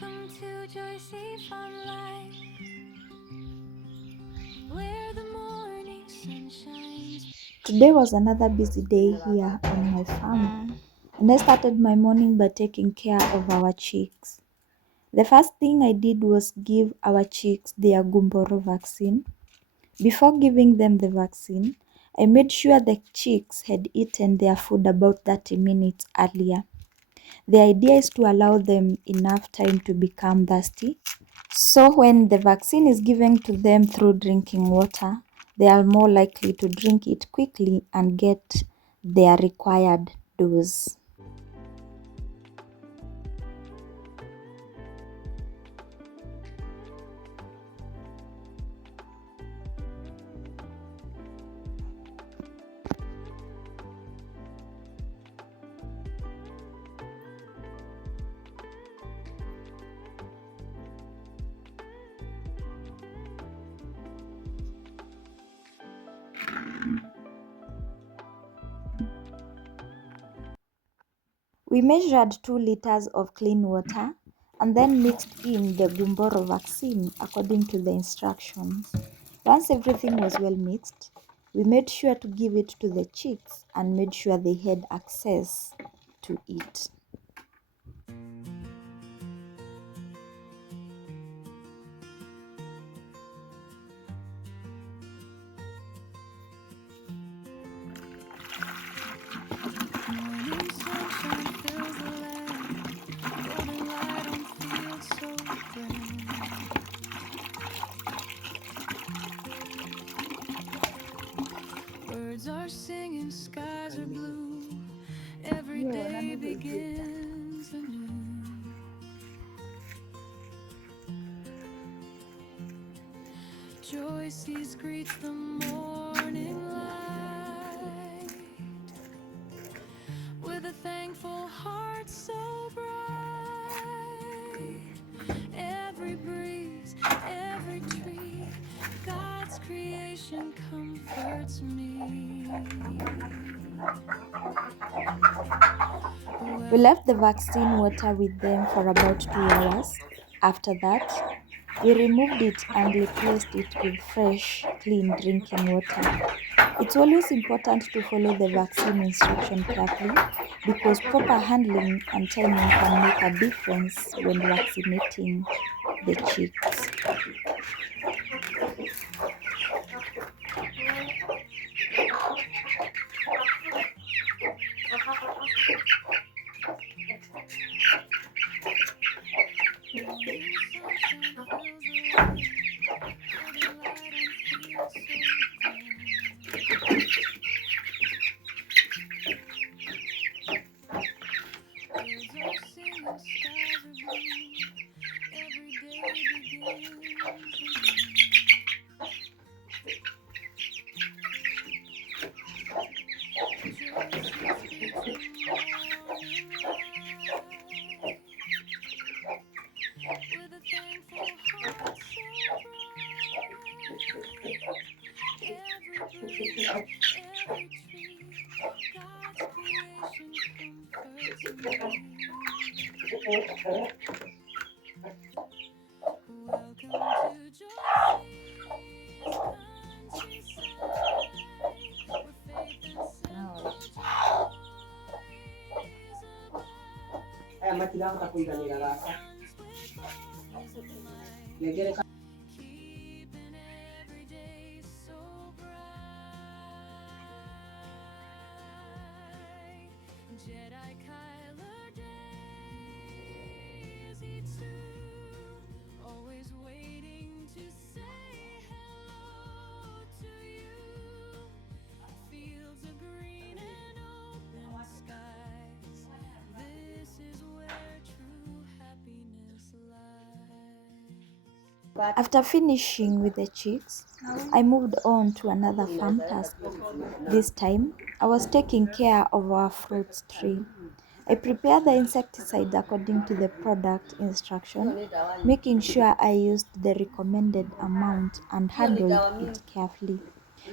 Welcome to Joycey Farm Life, where the morning sun shines. Today was another busy day here on my farm, and I started my morning by taking care of our chicks. The first thing I did was give our chicks their Gumboro vaccine. Before giving them the vaccine, I made sure the chicks had eaten their food about 30 minutes earlier. The idea is to allow them enough time to become thirsty. So when the vaccine is given to them through drinking water, they are more likely to drink it quickly and get their required dose. We measured 2 liters of clean water and then mixed in the Gumboro vaccine according to the instructions. Once everything was well mixed, we made sure to give it to the chicks and made sure they had access to it. Morning sunshine fills the land, golden light on fields so grand. Birds are singing, skies are blue. Every day begins anew. Joyce's greets the morning light with a thankful heart so bright. Every breeze, every tree, God's creation comforts me. We left the vaccine water with them for about 2 hours. After that, we removed it and replaced it with fresh, clean drinking water. It's always important to follow the vaccine instruction carefully because proper handling and timing can make a difference when vaccinating the chicks. With a thankful heart so bright, every breeze, every tree, God's creation comforts me. Welcome to Joyce's countryside, where faith and simple joys abide. Keeping every day so bright. Jedi Kyler Daisy too, always waiting to say hello to you. Fields are green and open skies. This is where true happiness lies. After finishing with the chicks, I moved on to another farm task. This time, I was taking care of our fruits tree. I prepared the insecticide according to the product instruction, making sure I used the recommended amount and handled it carefully.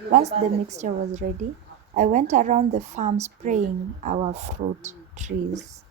Once the mixture was ready, I went around the farm spraying our fruit trees.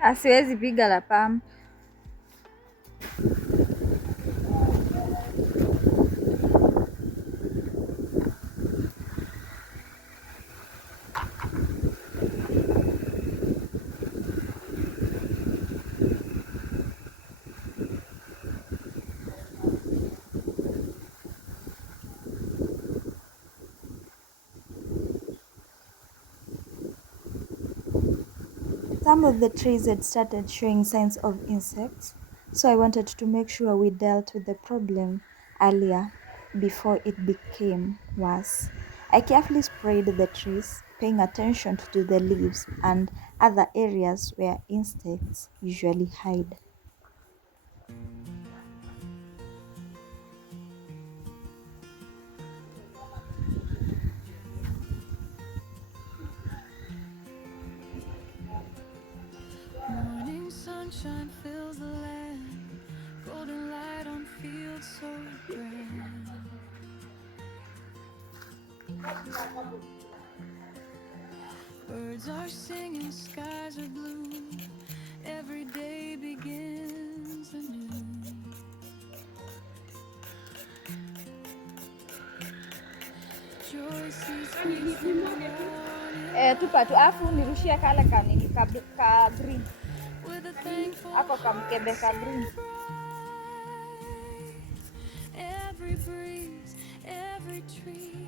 Asiwezi piga la pam. Some of the trees had started showing signs of insects, so I wanted to make sure we dealt with the problem earlier before it became worse. I carefully sprayed the trees, paying attention to the leaves and other areas where insects usually hide. Morning sunshine fills the land, golden light on fields so grand. Birds are singing, skies are blue, every day begins anew. Joy sees peace in the morning Tupa tu afu nirushie kale kanini ka green. with a thankful Ako kamkebe ka heart green. celebrates every breeze, every tree,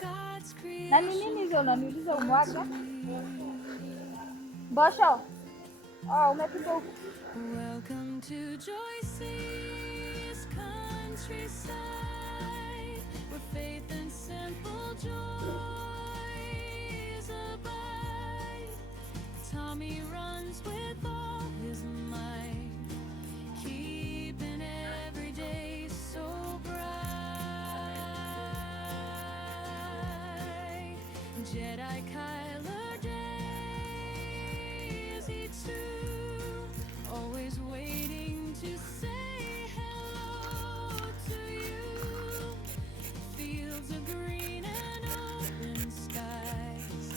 God's Na ni nini creation hizo unaniuliza comes umwaga? to me. Mbosho. Oh, umepika huku. Welcome to Joyce's countryside, where faith and simple joys abide. Tommy runs with all his might, keeping every day so bright. Jedi Kyler Daisy too, always waiting to say hello to you. Fields of green and open skies,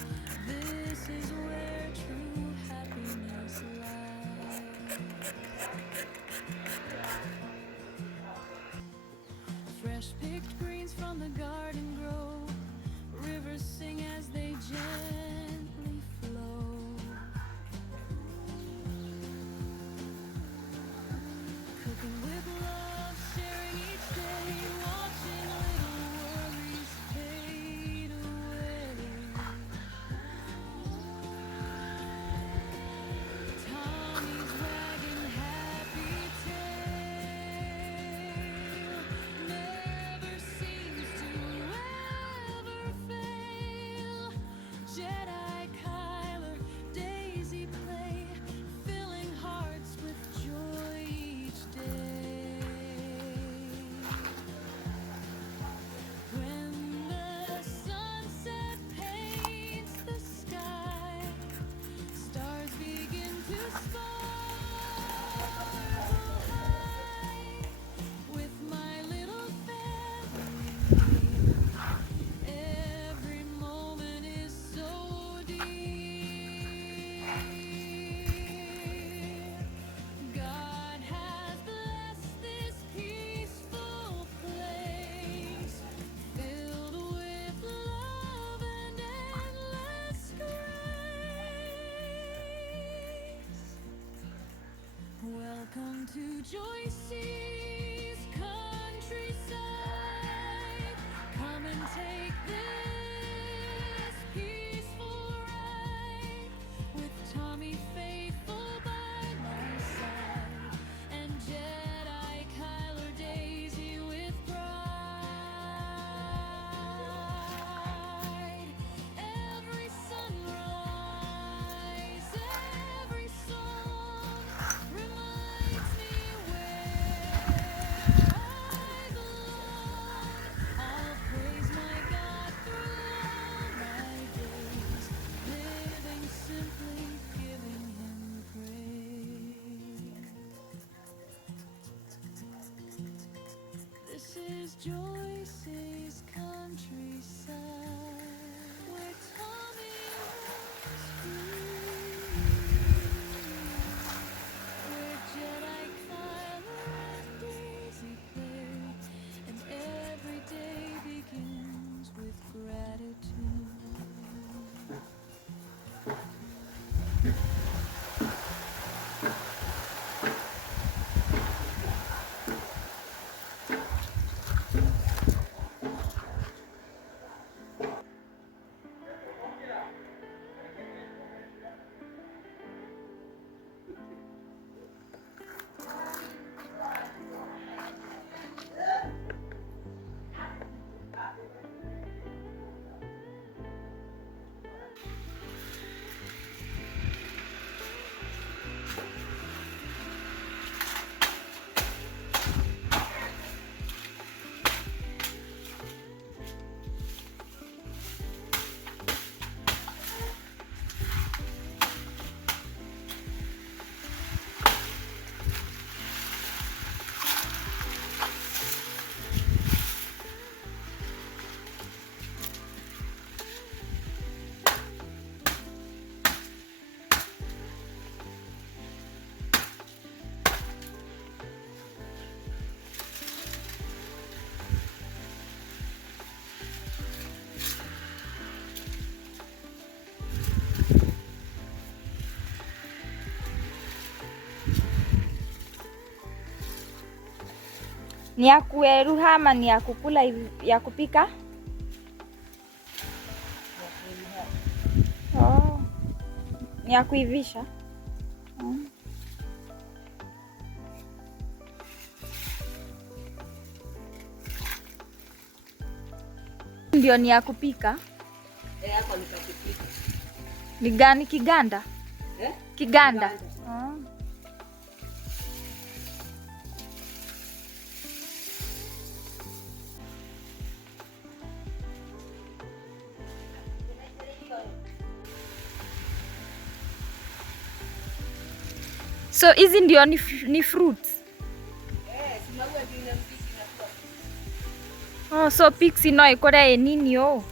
this is where true happiness lies. Fresh picked greens from the garden grow, rivers sing as they gently flow. Cooking with love, sharing each day, watching little worries fade away. Tommy's wagging happy tail, never Joyce's countryside. Come and take this peaceful ride with Tommy faithful by my side and Jedi Kyler Daisy with pride. Every sunrise, every song reminds me where I belong. I'll praise my God through all my days, living simply, giving Him praise. This is Joyce's countryside, where Tommy roams free, where Jedi Kyler and Daisy play, and every day begins with gratitude. Ni ya kueruha ama ni ya kukula ya kupika? Oh. Ni ya kuivisha? Ndio ni ya kupika? Hapo ni kupika. Ni gani kiganda? Kiganda. Oh. So hizi ndio ni fruits? Oh, so pixie no ikore nini oh?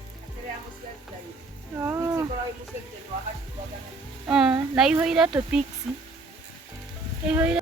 Na ihoire to pixie. Ihoire